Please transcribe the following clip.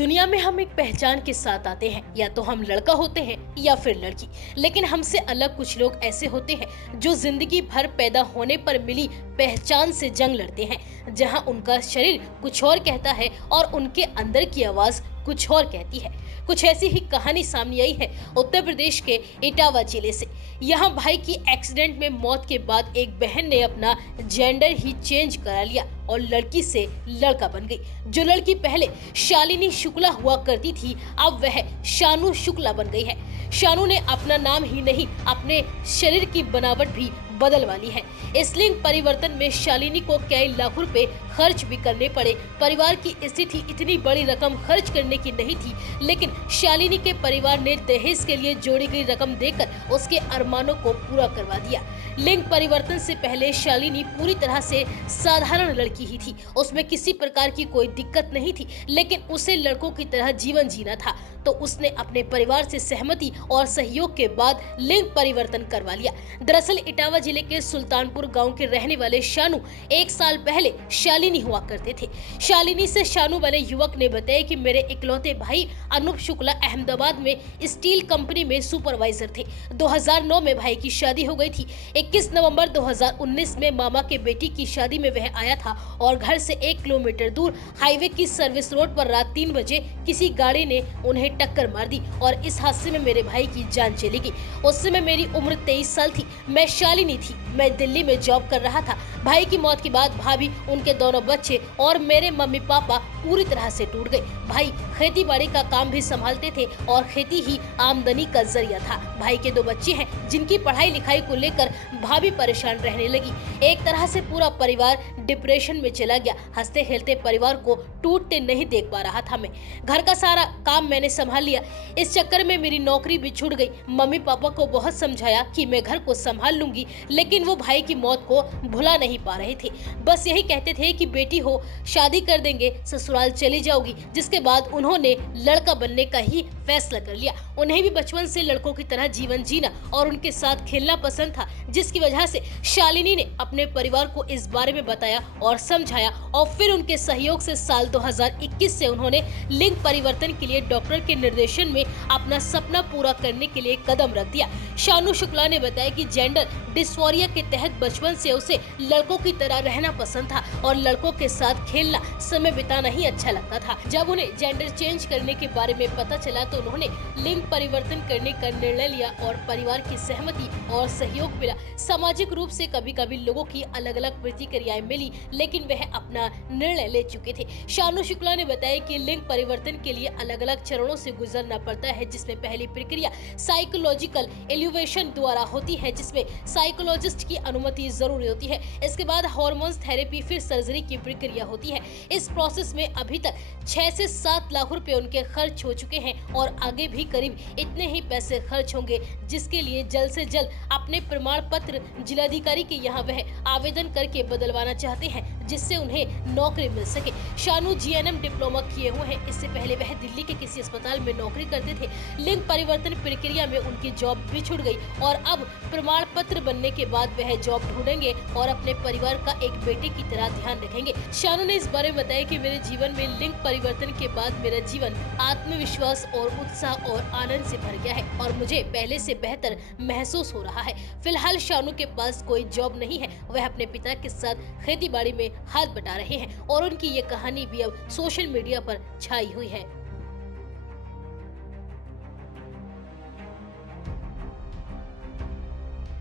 दुनिया में हम एक पहचान के साथ आते हैं, या तो हम लड़का होते हैं या फिर लड़की। लेकिन हमसे अलग कुछ लोग ऐसे होते हैं जो जिंदगी भर पैदा होने पर मिली पहचान से जंग लड़ते हैं, जहां उनका शरीर कुछ और कहता है और उनके अंदर की आवाज कुछ और कहती है। कुछ ऐसी ही कहानी सामने आई है उत्तर प्रदेश के इटावा जिले से। यहाँ भाई की एक्सीडेंट में मौत के बाद एक बहन ने अपना जेंडर ही चेंज करा लिया और लड़की से लड़का बन गई। जो लड़की पहले शालिनी शुक्ला हुआ करती थी, अब वह शानू शुक्ला बन गई है। शानू ने अपना नाम ही नहीं, अपने शरीर की बनावट भी बदलवा ली है। इस लिंग परिवर्तन में शालिनी को कई लाख रुपए खर्च भी करने पड़े। परिवार की स्थिति इतनी बड़ी रकम खर्च करने की नहीं थी, लेकिन शालिनी के परिवार ने दहेज के लिए जोड़ी गई रकम देकर उसके अरमानों को पूरा करवा दिया। लिंग परिवर्तन से पहले शालिनी पूरी तरह से साधारण लड़की ही थी। उसमें किसी प्रकार की कोई दिक्कत नहीं थी, लेकिन उसे लड़कों की तरह जीवन जीना था, तो उसने अपने परिवार से सहमति और सहयोग के बाद लिंग परिवर्तन करवा लिया। दरअसल इटावा जिले के सुल्तानपुर गांव के रहने वाले शानू 1 साल पहले शालिनी हुआ करते थे। शालिनी से शानू बने युवक ने बताया कि मेरे इकलौते भाई अनूप शुक्ला अहमदाबाद में स्टील कंपनी में सुपरवाइजर थे। 2009 में भाई की शादी हो गई थी। 21 नवंबर 2019 में मामा के बेटी की शादी में वह आया था और घर से 1 किलोमीटर दूर हाईवे की सर्विस रोड पर रात 3 बजे किसी गाड़ी ने उन्हें टक्कर मार दी और इस हादसे में मेरे भाई की जान चली गई। उस समय मेरी उम्र 23 साल थी। मैं शालिनी थी। मैं दिल्ली में जॉब कर रहा था। भाई की मौत के बाद भाभी, उनके दोनों बच्चे और मेरे मम्मी पापा पूरी तरह से टूट गए। भाई खेती बाड़ी का काम भी संभालते थे और खेती ही आमदनी का जरिया था। भाई के 2 बच्चे हैं जिनकी पढ़ाई लिखाई को लेकर भाभी परेशान रहने लगी। एक तरह से पूरा परिवार डिप्रेशन में चला गया। हंसते खेलते परिवार को टूटते नहीं देख पा रहा था मैं। घर का सारा काम मैंने संभाल लिया। इस चक्कर में मेरी नौकरी भी छूट गई। मम्मी पापा को बहुत समझाया कि मैं घर को संभाल लूंगी, लेकिन वो भाई की मौत को भुला नहीं पा रहे थे। बस यही कहते थे कि बेटी हो, शादी कर देंगे, ससुराल चली जाओगी। जिसके बाद उन्होंने लड़का बनने का ही फैसला कर लिया। उन्हें भी बचपन से लड़कों की तरह जीवन जीना और उनके साथ खेलना पसंद था, जिसकी वजह से शालिनी ने अपने परिवार को इस बारे में बताया और समझाया, और फिर उनके सहयोग से साल 2021 से उन्होंने लिंग परिवर्तन के लिए डॉक्टर के निर्देशन में अपना सपना पूरा करने के लिए कदम रख दिया। शानू शुक्ला ने बताया कि जेंडर डिस्फोरिया के तहत बचपन से उसे लड़कों की तरह रहना पसंद था और लड़कों के साथ खेलना, समय बिताना ही अच्छा लगता था। जब उन्हें जेंडर चेंज करने के बारे में पता चला तो उन्होंने लिंग परिवर्तन करने का निर्णय लिया और परिवार की सहमति और सहयोग मिला। सामाजिक रूप से कभी कभी लोगों की अलग अलग प्रतिक्रियाएं मिली, लेकिन वह अपना निर्णय ले चुके थे। शानू शुक्ला ने बताया कि लिंग परिवर्तन के लिए अलग अलग चरणों से गुजरना पड़ता है, जिसमें पहली प्रक्रिया साइकोलॉजिकल एलिवेशन द्वारा होती है, जिसमें साइकोलॉजिस्ट की अनुमति जरूरी होती है। इसके बाद हार्मोन्स थेरेपी, फिर सर्जरी की प्रक्रिया होती है। इस प्रोसेस में अभी तक 6 से 7 लाख रुपए उनके खर्च हो चुके हैं और आगे भी करीब इतने ही पैसे खर्च होंगे, जिसके लिए जल्द से जल्द अपने प्रमाण पत्र जिलाधिकारी के यहाँ वह आवेदन करके बदलवाना चाहते हैं, जिससे उन्हें नौकरी मिल सके। शानू जीएनएम डिप्लोमा किए हुए हैं। इससे पहले वह दिल्ली के किसी अस्पताल में नौकरी करते थे। लिंग परिवर्तन प्रक्रिया में उनकी जॉब भी छूट गई और अब प्रमाण पत्र बनने के बाद वह जॉब ढूंढेंगे और अपने परिवार का एक बेटे की तरह ध्यान रखेंगे। शानू ने इस बारे में बताया कि मेरे जीवन में लिंग परिवर्तन के बाद मेरा जीवन आत्मविश्वास और उत्साह और आनंद से भर गया है और मुझे पहले से बेहतर महसूस हो रहा है। फिलहाल शानू के पास कोई जॉब नहीं है। वह अपने पिता के साथ खेती बाड़ी में हाथ बटा रहे हैं और उनकी ये कहानी भी अब सोशल मीडिया पर छाई हुई है।